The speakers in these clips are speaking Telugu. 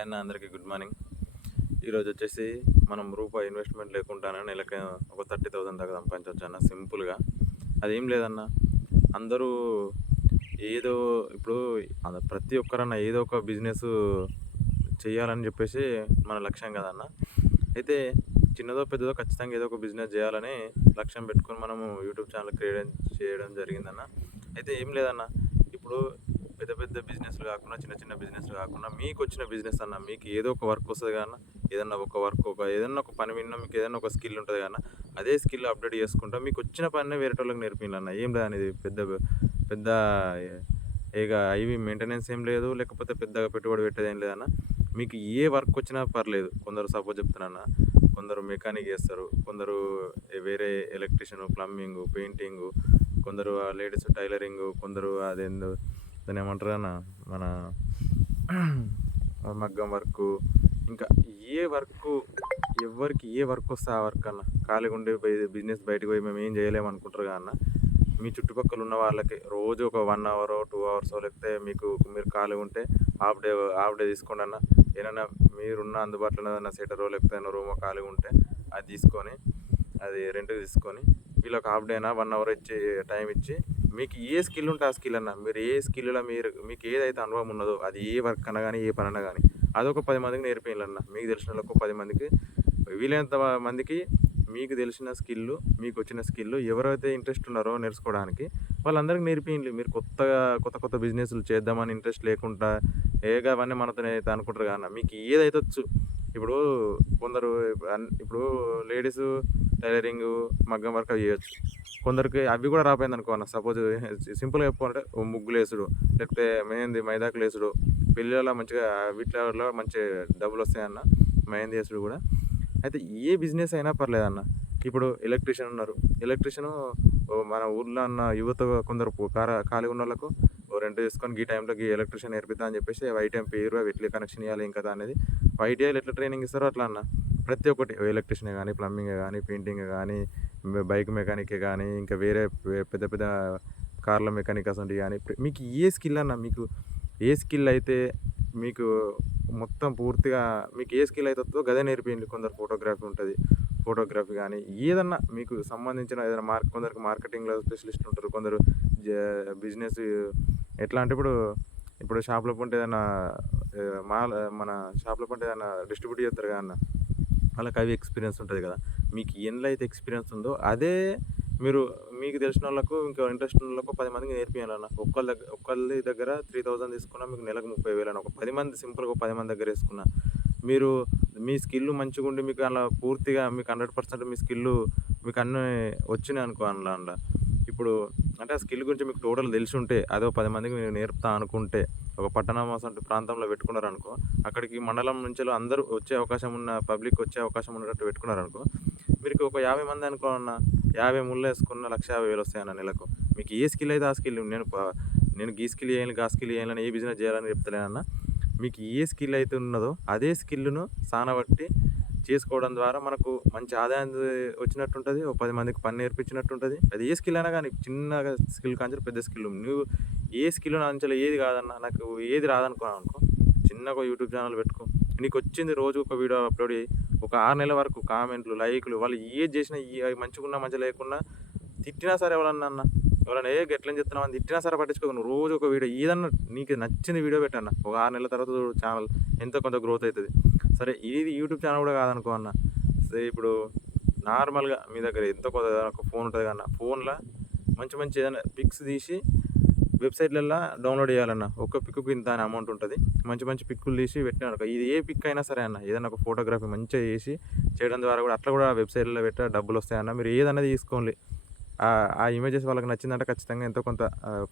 అండ్ అందరికీ గుడ్ మార్నింగ్. ఈరోజు వచ్చేసి మనం రూపాయి ఇన్వెస్ట్మెంట్ లేకుండానే నెలకి ఒక 30,000 దాకా సంపాదించవచ్చు అన్న సింపుల్గా. అదేం లేదన్న, అందరూ ఏదో ఇప్పుడు ప్రతి ఒక్కరన్నా ఏదో ఒక బిజినెస్ చేయాలని చెప్పేసి మన లక్ష్యం కదన్న. అయితే చిన్నదో పెద్దదో ఖచ్చితంగా ఏదో ఒక బిజినెస్ చేయాలని లక్ష్యం పెట్టుకొని మనము యూట్యూబ్ ఛానల్ క్రియేట్ చేయడం జరిగిందన్న. అయితే ఏం లేదన్న, ఇప్పుడు పెద్ద పెద్ద బిజినెస్లు కాకుండా చిన్న చిన్న బిజినెస్లు కాకుండా మీకు వచ్చిన బిజినెస్ అన్న, మీకు ఏదో ఒక వర్క్ వస్తుంది కానీ ఏదన్నా ఒక వర్క్ ఏదన్నా ఒక పని విన్నా మీకు ఏదైనా ఒక స్కిల్ ఉంటుంది కానీ అదే స్కిల్ అప్డేట్ చేసుకుంటా మీకు వచ్చిన పనినే వేరే వాళ్ళకి నేర్పించాలన్న. ఏం లేదనేది పెద్ద పెద్ద ఇక ఇవి మెయింటెనెన్స్ ఏం లేదు, లేకపోతే పెద్దగా పెట్టుబడి పెట్టేది ఏం లేదన్న. మీకు ఏ వర్క్ వచ్చినా పర్లేదు. కొందరు సపోజ్ చెప్తున్నా, కొందరు మెకానిక్ చేస్తారు, కొందరు వేరే ఎలక్ట్రీషియన్, ప్లంబింగ్, పెయింటింగ్, కొందరు లేడీస్ టైలరింగ్, కొందరు అదేందో దాన్ని ఏమంటారు అన్న, మన మగ్గం వర్క్, ఇంకా ఏ వర్క్ ఎవరికి ఏ వర్క్ వస్తే ఆ వర్క్ అన్న. ఖాళీగా ఉండే బిజినెస్ బయటకు పోయి మేము ఏం చేయలేము అనుకుంటారు అన్న. మీ చుట్టుపక్కల ఉన్న వాళ్ళకి రోజు ఒక 1 అవర్ 2 అవర్స్ లేకపోతే మీరు ఖాళీగా ఉంటే హాఫ్ డే తీసుకోండి అన్న. ఏదైనా మీరున్న అందుబాటులో ఏదైనా సెటరో లేకపోతే ఏదైనా రూమో ఖాళీగా ఉంటే అది తీసుకొని, అది రెంట్కి తీసుకొని వీళ్ళకి హాఫ్ డేనా 1 అవర్ ఇచ్చి టైం ఇచ్చి మీకు ఏ స్కిల్ ఉంటే ఆ స్కిల్ అన్న, మీరు ఏ స్కిల్లో మీకు ఏదైతే అనుభవం ఉన్నదో అది ఏ వర్క్ అన్నా కానీ ఏ పని అన్నా కానీ అదొక 10 మందికి నేర్పియాలన్న. మీకు తెలిసిన వాళ్ళకు 10 మందికి, వీలైనంత మందికి మీకు తెలిసిన స్కిల్, మీకు వచ్చిన స్కిల్ ఎవరైతే ఇంట్రెస్ట్ ఉన్నారో నేర్చుకోవడానికి వాళ్ళందరికీ నేర్పియండి. మీరు కొత్త బిజినెస్లు చేద్దామని ఇంట్రెస్ట్ లేకుండా అవన్నీ మనతోనే అయితే అనుకుంటారు కానీ మీకు ఏదైతే వచ్చు. ఇప్పుడు కొందరు ఇప్పుడు లేడీస్ టైలరింగ్, మగ్గం వర్క్ అవి చేయొచ్చు. కొందరికి అవి కూడా రాపోయింది అనుకో అన్న, సపోజ్ సింపుల్గా చెప్పుకోవాలంటే ముగ్గులు వేసుడు, లేకపోతే మెహందీ మైదాకులు వేసుడు, పెళ్ళిళ్ళలో మంచిగా వీటిలో మంచి డబ్బులు వస్తాయన్న మెహందీ వేసుడు కూడా. అయితే ఏ బిజినెస్ అయినా పర్లేదన్న. ఇప్పుడు ఎలక్ట్రీషియన్ ఉన్నారు, ఎలక్ట్రీషియను మన ఊర్లో ఉన్న యువత కొందరు ఖాళీగా ఉన్న వాళ్ళకు రెంట్ తీసుకొని ఈ టైంలో ఎలక్ట్రీషియన్ నేర్పిద్దాం అని చెప్పేసి ఐటీఐ పేరు అవి ఎట్లా కనెక్షన్ ఇవ్వాలి ఇంకా అనేది ఐటీఐలో ఎట్లా ట్రైనింగ్ ఇస్తారో అట్లా అన్న. ప్రతి ఒక్కటి ఎలక్ట్రీషియన్ కానీ, ప్లంబింగ్ కానీ, పెయింటింగ్ కానీ, బైక్ మెకానిక్ కానీ, ఇంకా వేరే పెద్ద పెద్ద కార్ల మెకానిక్ అసలు కానీ మీకు ఏ స్కిల్ అన్న, మీకు ఏ స్కిల్ అయితే మీకు మొత్తం పూర్తిగా మీకు ఏ స్కిల్ అయితే వస్తుందో గదే నేర్పియండి. కొందరు ఫోటోగ్రఫీ ఉంటుంది, ఫోటోగ్రఫీ కానీ ఏదన్నా మీకు సంబంధించిన ఏదైనా కొందరికి మార్కెటింగ్లో స్పెషలిస్ట్ ఉంటారు, కొందరు బిజినెస్ ఎట్లా అంటే ఇప్పుడు షాప్లో పంటే ఏదైనా మన షాప్లో పంటే ఏదైనా డిస్ట్రిబ్యూట్ చేస్తారు కదా అన్న, వాళ్ళకి అవి ఎక్స్పీరియన్స్ ఉంటుంది కదా. మీకు ఎందులో అయితే ఎక్స్పీరియన్స్ ఉందో అదే మీకు తెలిసిన వాళ్ళకు, ఇంకా ఇంట్రెస్ట్ ఉన్న వాళ్ళకు 10 మందికి నేర్పియాలన్న. ఒక్కళ్ళ దగ్గర 3,000 తీసుకున్నా మీకు నెలకు 30,000 అని. ఒక 10 మంది సింపుల్గా 10 మంది దగ్గర వేసుకున్నా మీరు మీ స్కిల్ మంచిగా ఉండి మీకు అలా పూర్తిగా మీకు 100% మీ స్కిల్ మీకు అన్నీ వచ్చినాయి అనుకో అందులో. ఇప్పుడు అంటే ఆ స్కిల్ గురించి మీకు టోటల్ తెలిసి ఉంటే అదో 10 మందికి మీరు నేర్పుతా అనుకుంటే ఒక పట్టణం అసలు ప్రాంతంలో పెట్టుకున్నారనుకో, అక్కడికి మండలం నుంచి అందరూ వచ్చే అవకాశం ఉన్న, పబ్లిక్ వచ్చే అవకాశం ఉన్నట్టు పెట్టుకున్నారనుకో, మీకు ఒక 50 మంది అనుకో అన్న, 50 ముళ్ళు వేసుకున్న 1,50,000 వస్తాయన్న నెలకు. మీకు ఏ స్కిల్ అయితే ఆ స్కిల్, నేను ఈ స్కిల్ చేయాలి గా స్కిల్ చేయాలని ఏ బిజినెస్ చేయాలని చెప్తలేనన్న. మీకు ఏ స్కిల్ అయితే ఉన్నదో అదే స్కిల్ను సానబట్టి చేసుకోవడం ద్వారా మనకు మంచి ఆదాయం వచ్చినట్టు ఉంటుంది. ఒక 10 మందికి పని నేర్పించినట్టు ఉంటుంది. అది ఏ స్కిల్ అయినా కానీ, చిన్నగా స్కిల్ కాంచి పెద్ద స్కిల్, నువ్వు ఏ స్కిల్ అంచెలు ఏది కాదన్న, నాకు ఏది రాదనుకో చిన్నగా యూట్యూబ్ ఛానల్ పెట్టుకో, నీకు వచ్చింది రోజు ఒక వీడియో అప్లోడ్ చేయి. ఒక 6 నెలల వరకు కామెంట్లు, లైక్లు, వాళ్ళు ఏది చేసినా మంచిగున్నా మంచిగా లేకున్నా తిట్టినా సరే ఎవరన్నా ఎట్లని చెప్తున్నావు తిట్టినా సరే పట్టించుకో. నువ్వు రోజు ఒక వీడియో ఏదన్నా నీకు నచ్చింది వీడియో పెట్టన్న, ఒక 6 నెలల తర్వాత ఛానల్ ఎంతో కొంత గ్రోత్ అవుతుంది. సరే ఇది యూట్యూబ్ ఛానల్ కూడా కాదనుకో అన్న, సరే ఇప్పుడు నార్మల్గా మీ దగ్గర ఎంతో కొంత ఒక ఫోన్ ఉంటుంది కన్నా, ఫోన్లో మంచి ఏదైనా పిక్స్ తీసి వెబ్సైట్లలో డౌన్లోడ్ చేయాలన్న. ఒక్క పిక్కు ఇంత అని అమౌంట్ ఉంటుంది. మంచి పిక్కులు తీసి పెట్టినాను. ఇది ఏ పిక్ అయినా సరే అన్న, ఏదైనా ఒక ఫోటోగ్రఫీ మంచిగా చేసి చేయడం ద్వారా కూడా అట్లా కూడా వెబ్సైట్లో పెట్టే డబ్బులు వస్తాయన్న. మీరు ఏదన్నది తీసుకోండి, ఆ ఇమేజెస్ వాళ్ళకి నచ్చిందంటే ఖచ్చితంగా ఎంతో కొంత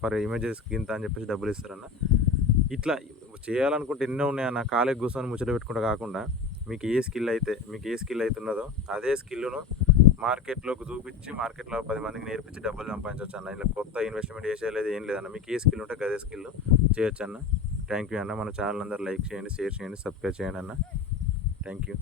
పర్ ఇమేజెస్కి ఇంత అని చెప్పేసి డబ్బులు ఇస్తారన్న. ఇట్లా చేయాలనుకుంటే ఎన్నో ఉన్నాయన్న. ఖాళీగా కూర్చొని ముచ్చట పెట్టుకుంటూ కాకుండా మీకు ఏ స్కిల్ అయితే ఉన్నదో అదే స్కిల్ను మార్కెట్లోకి చూపించి, మార్కెట్లో 10 మందికి నేర్పించి డబ్బులు సంపాదించవచ్చు అన్న. ఇలా కొత్త ఇన్వెస్ట్మెంట్ చేసేది ఏం లేదన్న. మీకు ఏ స్కిల్ ఉంటే అదే స్కిల్ చేయొచ్చు అన్న. థ్యాంక్ యూ అన్న. మన ఛానల్ అందరూ లైక్ చేయండి, షేర్ చేయండి, సబ్స్క్రైబ్ చేయండి అన్న. Thank you.